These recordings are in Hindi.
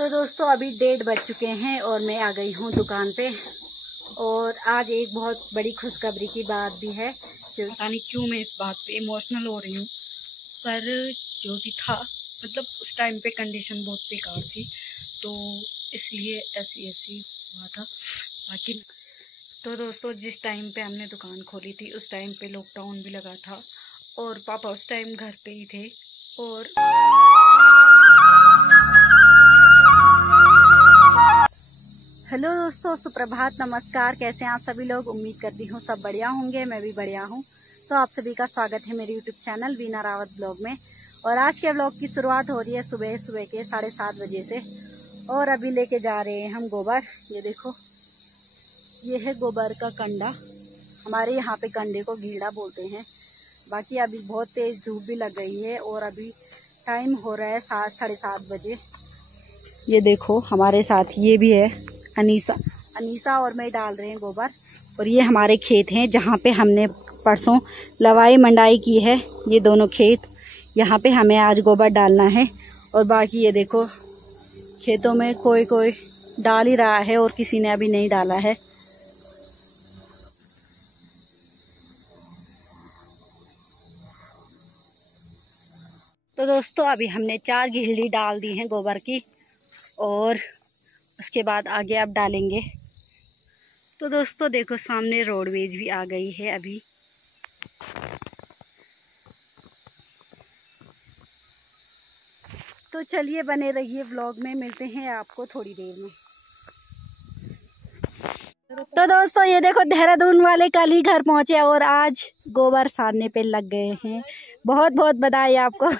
तो दोस्तों अभी 1:30 बज चुके हैं और मैं आ गई हूँ दुकान पे। और आज एक बहुत बड़ी खुशखबरी की बात भी है। पता नहीं क्यों मैं इस बात पे इमोशनल हो रही हूँ, पर जो भी था मतलब उस टाइम पे कंडीशन बहुत बेकार थी, तो इसलिए ऐसी हुआ था। बाकी तो दोस्तों जिस टाइम पे हमने दुकान खोली थी उस टाइम पे लॉकडाउन भी लगा था और पापा उस टाइम घर पे ही थे। और हेलो दोस्तों, सुप्रभात, नमस्कार। कैसे हैं आप सभी लोग? उम्मीद करती हूँ सब बढ़िया होंगे। मैं भी बढ़िया हूँ। तो आप सभी का स्वागत है मेरे YouTube channel Veena Rawat blog में। और आज के ब्लॉग की शुरुआत हो रही है सुबह के 7:30 बजे से। और अभी लेके जा रहे हैं हम गोबर। ये देखो, ये है गोबर का कंडा। हमारे यहाँ पे कंडे को घीड़ा बोलते हैं। बाकी अभी बहुत तेज धूप भी लग गई है और अभी टाइम हो रहा है 7-7:30 बजे। ये देखो हमारे साथ ये भी है अनीसा और मैं डाल रहे हैं गोबर। और ये हमारे खेत हैं जहाँ पे हमने परसों लवाई मंडाई की है। ये दोनों खेत, यहाँ पे हमें आज गोबर डालना है। और बाकी ये देखो खेतों में कोई डाल ही रहा है और किसी ने अभी नहीं डाला है। तो दोस्तों अभी हमने 4 घिल्ली डाल दी हैं गोबर की और उसके बाद आगे अब डालेंगे। तो दोस्तों देखो सामने रोडवेज भी आ गई है अभी। तो चलिए बने रहिए व्लॉग में, मिलते हैं आपको थोड़ी देर में। तो दोस्तों ये देखो देहरादून वाले कल ही घर पहुंचे और आज गोबर सारने पे लग गए हैं। बहुत बहुत बधाई आपको।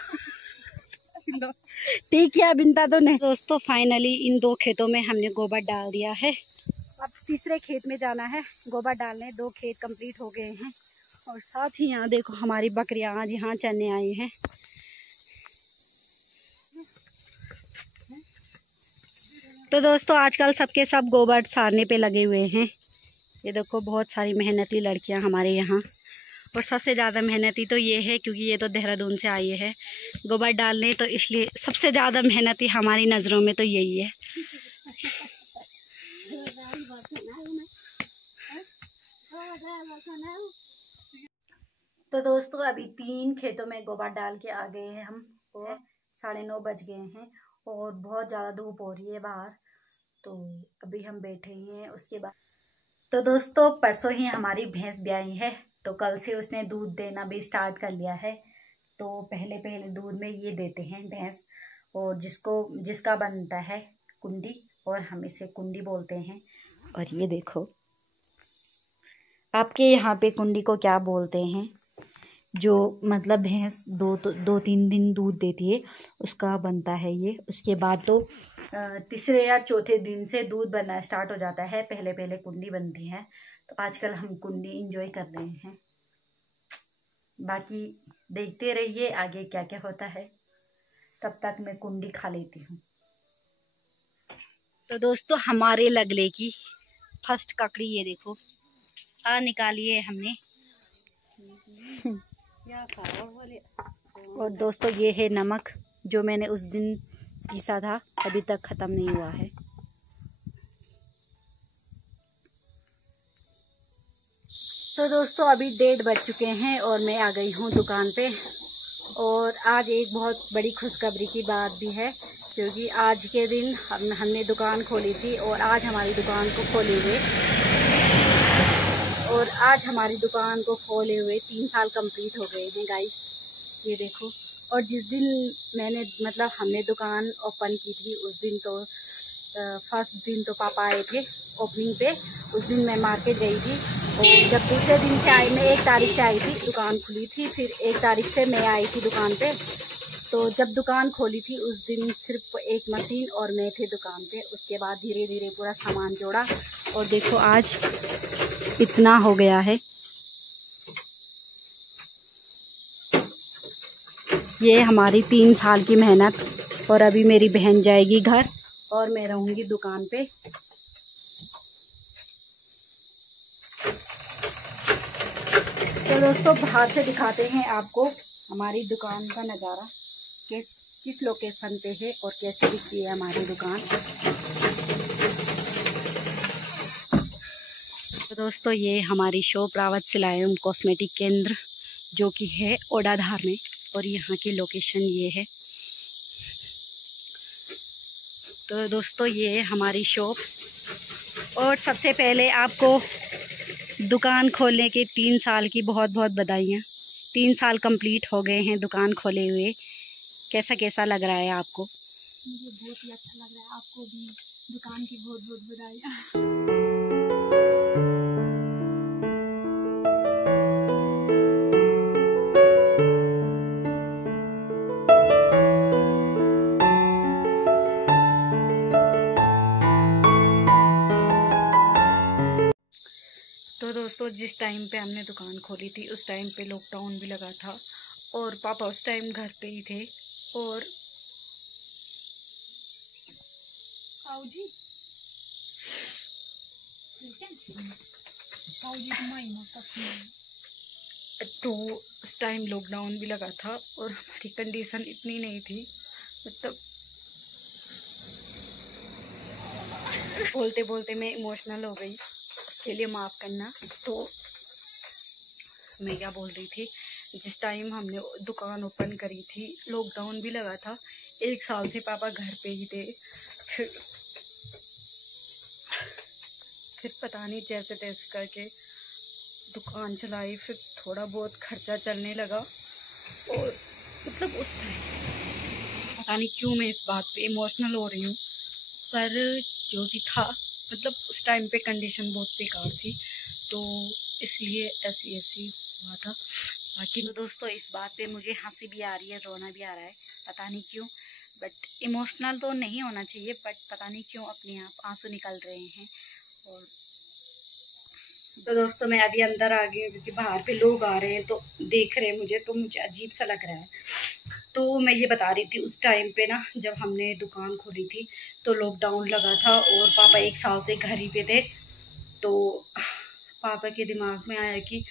ठीक है बिनता तो नहीं। दोस्तों फाइनली इन 2 खेतों में हमने गोबर डाल दिया है। अब तीसरे खेत में जाना है गोबर डालने। 2 खेत कंप्लीट हो गए हैं। और साथ ही यहाँ देखो हमारी बकरियां आज यहाँ चरने आई हैं। तो दोस्तों आजकल सबके सब गोबर सारने पे लगे हुए हैं। ये देखो बहुत सारी मेहनती लड़कियां हमारे यहाँ। और सबसे ज़्यादा मेहनती तो ये है क्योंकि ये तो देहरादून से आई है गोबर डालने, तो इसलिए सबसे ज़्यादा मेहनती हमारी नज़रों में तो यही है। तो दोस्तों अभी 3 खेतों में गोबर डाल के आ गए हैं हम और 9:30 बज गए हैं और बहुत ज़्यादा धूप हो रही है बाहर। तो अभी हम बैठे ही हैं। उसके बाद तो दोस्तों परसों ही हमारी भैंस ब्याई है, तो कल से उसने दूध देना भी स्टार्ट कर लिया है। तो पहले दूध में ये देते हैं भैंस, और जिसका बनता है कुंडी, और हम इसे कुंडी बोलते हैं। और ये देखो आपके यहाँ पे कुंडी को क्या बोलते हैं? जो मतलब भैंस 2-3 दिन दूध देती है उसका बनता है ये। उसके बाद तो तीसरे या चौथे दिन से दूध बनना स्टार्ट हो जाता है। पहले कुंडी बनती है। तो आजकल हम कुंडी इंजॉय कर रहे हैं। बाकी देखते रहिए आगे क्या क्या होता है। तब तक मैं कुंडी खा लेती हूँ। तो दोस्तों हमारे लगले की फर्स्ट ककड़ी ये देखो निकाली है हमने। और दोस्तों ये है नमक जो मैंने उस दिन पीसा था, अभी तक ख़त्म नहीं हुआ है। तो दोस्तों अभी 1:30 बज चुके हैं और मैं आ गई हूँ दुकान पे। और आज एक बहुत बड़ी खुशखबरी की बात भी है क्योंकि आज के दिन हमने दुकान खोली थी और आज हमारी दुकान को खोले हुए 3 साल कंप्लीट हो गए हैं गाइस। ये देखो। और जिस दिन हमने दुकान ओपन की थी उस दिन तो फर्स्ट दिन तो पापा आए थे ओपनिंग पे। उस दिन मैं मार्केट गई थी और जब दूसरे दिन से आई, मैं 1 तारीख से आई थी, दुकान खुली थी, फिर 1 तारीख से मैं आई थी दुकान पे। तो जब दुकान खोली थी उस दिन सिर्फ 1 मशीन और मैं थे दुकान पे। उसके बाद धीरे धीरे पूरा सामान जोड़ा और देखो आज इतना हो गया है। ये हमारी 3 साल की मेहनत। और अभी मेरी बहन जाएगी घर और मैं रहूंगी दुकान पे। तो दोस्तों बाहर से दिखाते हैं आपको हमारी दुकान का नज़ारा कि किस लोकेशन पे है और कैसे दिखती है हमारी दुकान। तो दोस्तों ये हमारी शॉप रावत सिलाई एवं कॉस्मेटिक केंद्र जो कि है ओडाधार में, और यहाँ की लोकेशन ये है। तो दोस्तों ये हमारी शॉप, और सबसे पहले आपको दुकान खोलने के 3 साल की बहुत बहुत बधाइयाँ। 3 साल कंप्लीट हो गए हैं दुकान खोले हुए। कैसा कैसा लग रहा है आपको? मुझे बहुत ही अच्छा लग रहा है। आपको भी दुकान की बहुत बहुत बधाइयाँ। तो दोस्तों जिस टाइम पे हमने दुकान खोली थी उस टाइम पे लॉकडाउन भी लगा था, और पापा उस टाइम घर पे ही थे। और तो उस टाइम लॉकडाउन भी लगा था और हमारी कंडीशन इतनी नहीं थी, मतलब बोलते बोलते मैं इमोशनल हो गई, उसके लिए माफ़ करना। तो मैं क्या बोल रही थी, जिस टाइम हमने दुकान ओपन करी थी लॉकडाउन भी लगा था। 1 साल से पापा घर पे ही थे। फिर पता नहीं जैसे तैसे करके दुकान चलाई, फिर थोड़ा बहुत खर्चा चलने लगा। और मतलब उस टाइम पता नहीं क्यों मैं इस बात पे इमोशनल हो रही हूँ, पर जो भी था मतलब उस टाइम पे कंडीशन बहुत बेकार थी, तो इसलिए ऐसी हुआ था। बाकी तो दोस्तों इस बात पे मुझे हंसी भी आ रही है, रोना भी आ रहा है, पता नहीं क्यों। बट इमोशनल तो नहीं होना चाहिए, बट पता नहीं क्यों अपने आप आंसू निकल रहे हैं। और तो दोस्तों मैं अभी अंदर आ गई हूँ क्योंकि बाहर पे लोग आ रहे हैं तो देख रहे हैं मुझे, तो मुझे अजीब सा लग रहा है। तो मैं ये बता रही थी उस टाइम पे ना जब हमने दुकान खोली थी तो लॉकडाउन लगा था और पापा 1 साल से घर ही पे थे। तो पापा के दिमाग में आया कि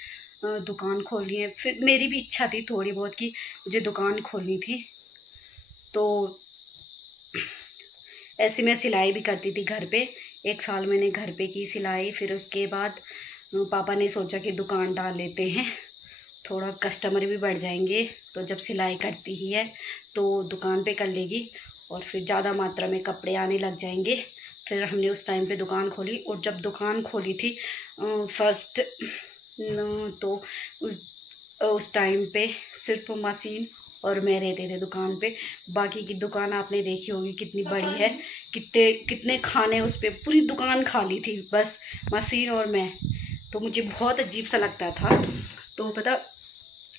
दुकान खोलनी है। फिर मेरी भी इच्छा थी थोड़ी बहुत कि मुझे दुकान खोलनी थी। तो ऐसे मैं सिलाई भी करती थी घर पे। 1 साल मैंने घर पे की सिलाई। फिर उसके बाद पापा ने सोचा कि दुकान डाल लेते हैं, थोड़ा कस्टमर भी बढ़ जाएंगे, तो जब सिलाई करती ही है तो दुकान पे कर लेगी और फिर ज़्यादा मात्रा में कपड़े आने लग जाएंगे। फिर हमने उस टाइम पे दुकान खोली, और जब दुकान खोली थी फर्स्ट तो उस टाइम पे सिर्फ मशीन और मैं रहते थे दुकान पे। बाकी की दुकान आपने देखी होगी कितनी बड़ी है, कितने खाने उस पर, पूरी दुकान खाली थी, बस मशीन और मैं। तो मुझे बहुत अजीब सा लगता था। तो पता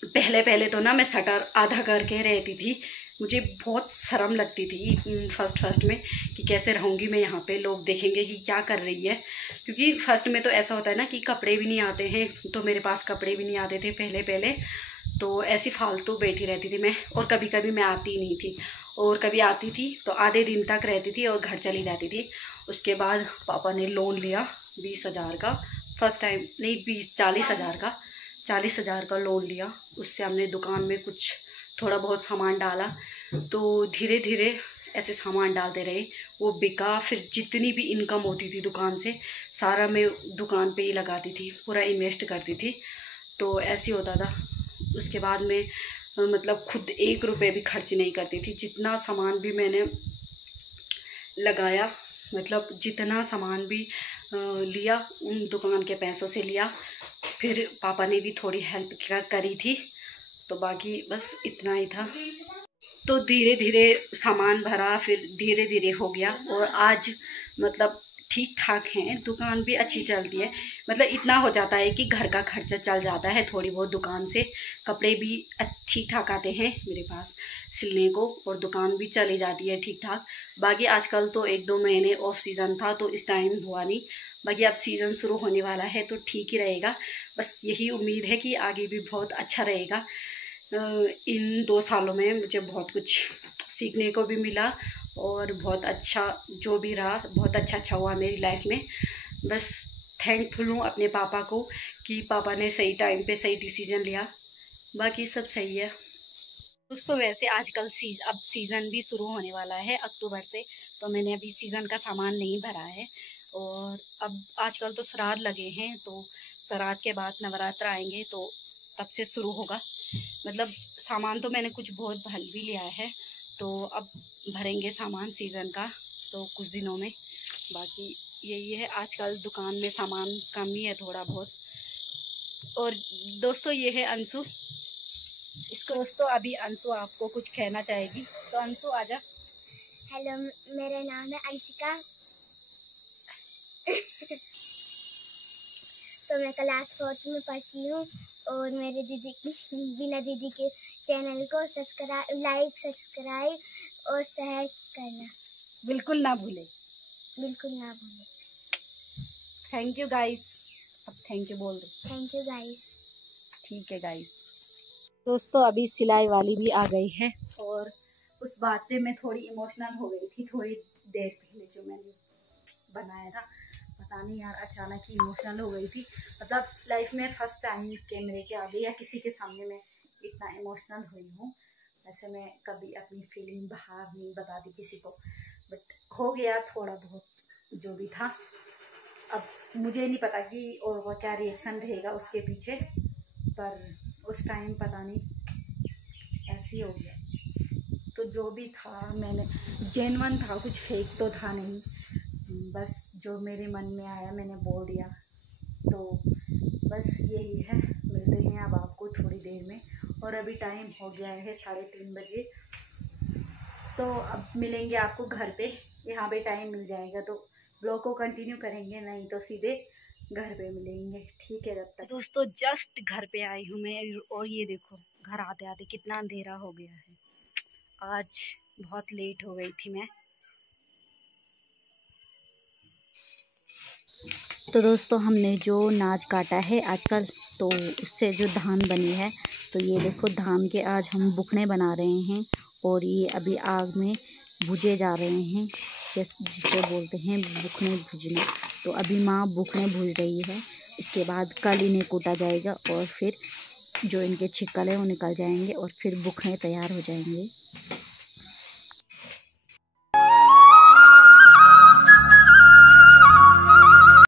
पहले तो ना मैं शटर आधा करके रहती थी, मुझे बहुत शर्म लगती थी फर्स्ट में कि कैसे रहूँगी मैं यहाँ पे, लोग देखेंगे कि क्या कर रही है। क्योंकि फर्स्ट में तो ऐसा होता है ना कि कपड़े भी नहीं आते हैं, तो मेरे पास कपड़े भी नहीं आते थे पहले। तो ऐसी फालतू बैठी रहती थी मैं, और कभी कभी मैं आती नहीं थी, और कभी आती थी तो आधे दिन तक रहती थी और घर चली जाती थी। उसके बाद पापा ने लोन लिया 20,000 का, फर्स्ट टाइम नहीं 40,000 का, 40,000 का लोन लिया। उससे हमने दुकान में कुछ थोड़ा बहुत सामान डाला। तो धीरे धीरे ऐसे सामान डालते रहे, वो बिका। फिर जितनी भी इनकम होती थी दुकान से सारा मैं दुकान पे ही लगाती थी, पूरा इन्वेस्ट करती थी। तो ऐसे होता था। उसके बाद में मतलब खुद 1 रुपये भी खर्च नहीं करती थी। जितना सामान भी मैंने लगाया, मतलब जितना सामान भी लिया उन दुकान के पैसों से लिया। फिर पापा ने भी थोड़ी हेल्प करी थी, तो बाकी बस इतना ही था। तो धीरे धीरे सामान भरा, फिर धीरे धीरे हो गया, और आज मतलब ठीक ठाक है, दुकान भी अच्छी चलती है। मतलब इतना हो जाता है कि घर का खर्चा चल जाता है थोड़ी बहुत दुकान से, कपड़े भी ठीक ठाक आते हैं मेरे पास सिलने को, और दुकान भी चली जाती है ठीक ठाक। बाकी आजकल तो 1-2 महीने ऑफ सीज़न था तो इस टाइम हुआ नहीं। बाकी अब सीज़न शुरू होने वाला है तो ठीक ही रहेगा। बस यही उम्मीद है कि आगे भी बहुत अच्छा रहेगा। इन 2 सालों में मुझे बहुत कुछ सीखने को भी मिला, और बहुत अच्छा जो भी रहा बहुत अच्छा हुआ मेरी लाइफ में। बस थैंकफुल हूँ अपने पापा को कि पापा ने सही टाइम पे सही डिसीजन लिया। बाकी सब सही है। दोस्तों वैसे आजकल अब सीज़न भी शुरू होने वाला है अक्टूबर से, तो मैंने अभी सीज़न का सामान नहीं भरा है। और अब आजकल तो श्राद्ध लगे हैं, तो श्राद्ध के बाद नवरात्र आएंगे तो तब से शुरू होगा। मतलब सामान तो मैंने कुछ बहुत भर भी लिया है, तो अब भरेंगे सामान सीज़न का तो कुछ दिनों में। बाकी यही है, आजकल दुकान में सामान कम ही है थोड़ा बहुत। और दोस्तों ये है अंशु। इसको दोस्तों अभी अंशु आपको कुछ कहना चाहेगी, तो अंशु आजा। हेलो, मेरा नाम है अंशिका। तो मैं क्लास 4 में पढ़ती हूँ और मेरे बीना दीदी के चैनल को लाइक, सब्सक्राइब और शेयर करना बिल्कुल ना भूले। Thank you guys. अब थैंक यू बोल दो। Thank you guys. ठीक है गाइस। दोस्तों अभी सिलाई वाली भी आ गई है, और उस बात पे मैं थोड़ी इमोशनल हो गई थी थोड़ी देर पहले, जो मैंने बनाया था। पता नहीं यार, अचानक ही इमोशनल हो गई थी। मतलब लाइफ में फर्स्ट टाइम कैमरे के आगे या किसी के सामने मैं इतना इमोशनल हुई हूँ। वैसे मैं कभी अपनी फीलिंग बाहर नहीं बताती किसी को, बट हो गया थोड़ा बहुत जो भी था। अब मुझे नहीं पता कि और वो क्या रिएक्शन रहेगा उसके पीछे, पर उस टाइम पता नहीं ऐसे हो गया। तो जो भी था मैंने जेन्युइन था, कुछ फेक तो था नहीं, बस जो मेरे मन में आया मैंने बोल दिया। तो बस यही है। मिलते हैं अब आपको थोड़ी देर में, और अभी टाइम हो गया है 3:30 बजे। तो अब मिलेंगे आपको घर पे, यहाँ पे टाइम मिल जाएगा तो ब्लॉग को कंटिन्यू करेंगे, नहीं तो सीधे घर पे मिलेंगे। ठीक है तब तक। दोस्तों जस्ट घर पे आई हूँ मैं, और ये देखो घर आते आते कितना अंधेरा हो गया है। आज बहुत लेट हो गई थी मैं। तो दोस्तों हमने जो नाज काटा है आजकल, तो उससे जो धान बनी है, तो ये देखो धान के आज हम बुकने बना रहे हैं, और ये अभी आग में भुजे जा रहे हैं, जिसे बोलते हैं बुकने भुजना। तो अभी माँ बुकने भूज रही है। इसके बाद कल इन्हें कूटा जाएगा, और फिर जो इनके छिक्कल है वो निकल जाएंगे, और फिर बुकने तैयार हो जाएंगे।